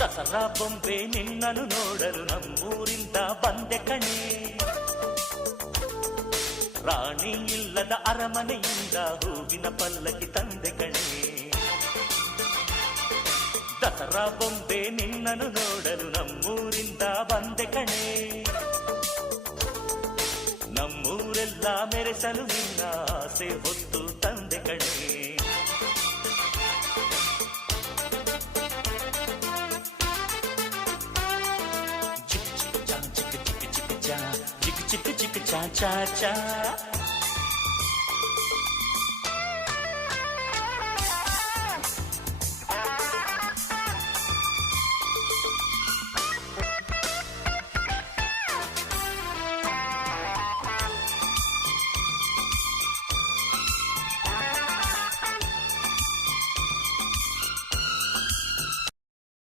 ದಸರಾ ಬೊಂಬೆ ನಿನ್ನನ್ನು ನೋಡಲು ನಮ್ಮೂರಿಂದ ಬಂದೆ ಕಣೆ. ರಾಣಿ ಇಲ್ಲದ ಅರಮನೆಯಿಂದ ಹೂವಿನ ಪಲ್ಲಕ್ಕಿ ತಂದೆ ಕಣೆ. ದಸರಾ ಬೊಂಬೆ ನಿನ್ನನ್ನು ನೋಡಲು ನಮ್ಮೂರಿಂದ ಬಂದೆ ಕಣೆ. ನಮ್ಮೂರೆಲ್ಲ ಮೆರೆಸಲು ನಿನ್ನ ಆಸೆ ಹೊತ್ತು ತಂದೆ ಕಣೆ. ಚಿಕ್ಕ ಚಿಕ್ಕ ಚಾ ಚಾ ಚಾ ಚಾ